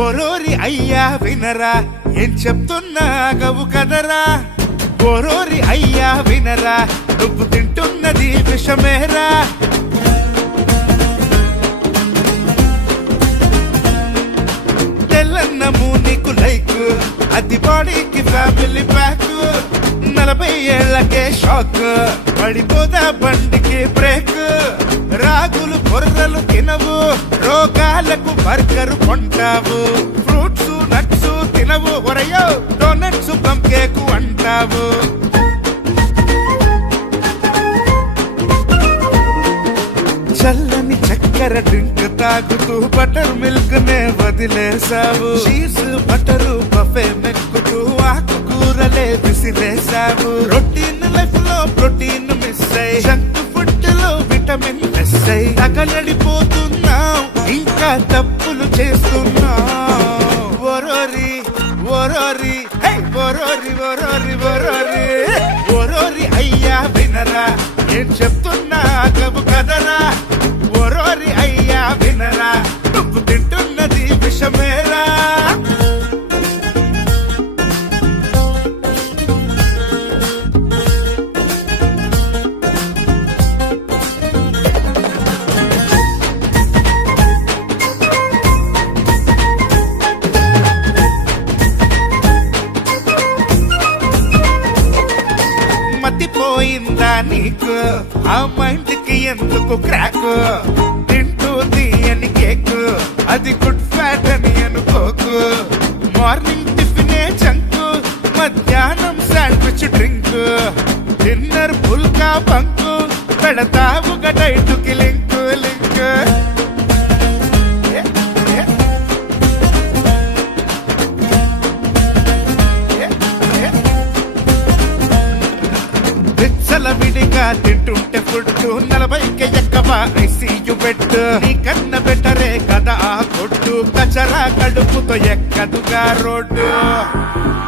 ఓరోరి అయ్యా వినరా ఏం చెప్తున్నా గవు కదరా ఓరోరి అయ్యా వినరా నువ్వు తింటున్నది విషమేరా తెల్లన్నము నీకు లైక్ అది బాడీకి ఫ్యామిలీ ప్యాక్ 40 ఏళ్లకే షాక్ పడిపోదా బండికి బ్రేక్ రాగులు బొర్రలు తినవు రోగాలకు బర్గరు కొంటావు ఫ్రూట్స్ నట్స్ తినవు ఒరయో డోనట్స్ పంకేకు అంటావు చల్లని చక్కెర డ్రింక్ తాగుతూ బటర్ మిల్క్ నే వదిలేసావు చీజ్ బటరు బఫే మెక్కుతూ ఆకుకూరలే విసిరేసావు రొటీన్ లైఫ్ లో ప్రోటీన్ మిస్ అయ్యి జంక్ ఫుడ్ లో విటమిన్ మిస్ అయ్యి తగలడిపోతున్నావు ఇంకా తప్పులు చేస్తున్నావు ఓరోరి ఓరోరి హే ఓరోరి ఓరోరి ఓరోరి ఓరోరి అయ్యా వినరా ఏం చెప్తున్నా గబు కదరా ఓరోరి అయ్యా వినరా నువ్వు తింటున్నది విషమేరా మతిపోయిందా నీకు ఆ మైండ్ కి ఎందుకు క్రాక్ తింటూ తీయని కేక్ అది గుడ్ ఫ్యాట్ అని అనుకోకు మార్నింగ్ టిఫినే జంక్ మధ్యాహ్నం శాండ్విచ్ డ్రింక్ డిన్నర్ పుల్కా బంకు పెడతావు డైట్కి లింక్ లింక్ విడిగా తింటుంటే ఫుడ్ 40కి ఎక్కవా ఐసీయు బెడ్ నీ కన్న బెటరే కదా ఆ కొట్టు కచరా కడుపుతో ఎక్కదుగా రోడ్డు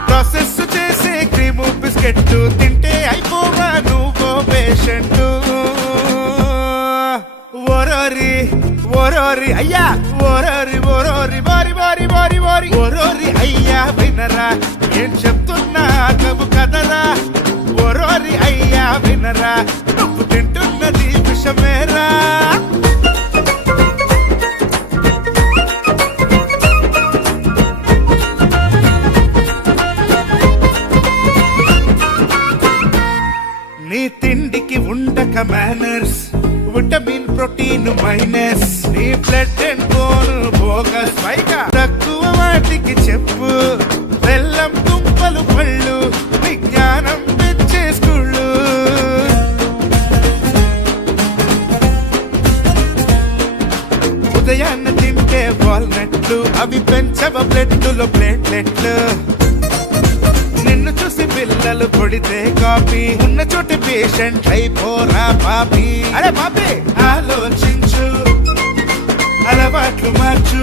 ప్రాసెస్ చేసే క్రీము బిస్కెట్ తింటే అయిపోవా నువ్వు పేషెంట్ ఓరోరి ఓరోరి అయ్యా ఓరోరి ఓరోరి వారి వారి వారి వారి ఓరోరి అయ్యా వినరా ఏం చెప్తున్నా గబు కదరా ఓరోరి అయ్యా వినరా నువ్వు తింటున్నది విషమేరా నీ తిండికి ఉండక మేనర్స్ విటమిన్ ప్రోటీన్ మైనస్ నీ బ్లడ్ అండ్ బోన్ బోగస్ పైగా తక్కువ వాటికి చెప్పు బెల్లం దుంపలు పళ్ళు విజ్ఞానం తెచ్చేసుకుళ్ళు ఉదయాన్న తింటే వాల్నట్లు అవి పెంచవ బ్లడ్లో ప్లేట్లెట్లు నిన్ను చూసి పిల్లలు కొడితే కాపీ ఉన్న చోటి పేషెంట్ అయిపోరా పాపి అరే పాపి ఆలోచించు అలవాట్లు మార్చు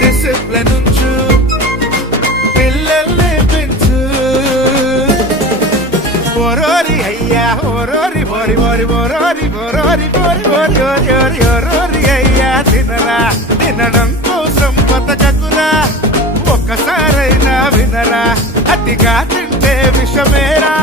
డిసిప్లిన్ ఉంచు పిల్లల్ని పెంచు ఓరోరి అయ్యా ఓరోరి ఓరి ఓరి ఓరోరి ఓరోరి ఓరి ఓరి ఓరి ఓరి ఓరోరి అయ్యా తినరా తినడం కోసం బతకకురా ఒక్కసారైనా వినరా అతిగా తింటే విషమేరా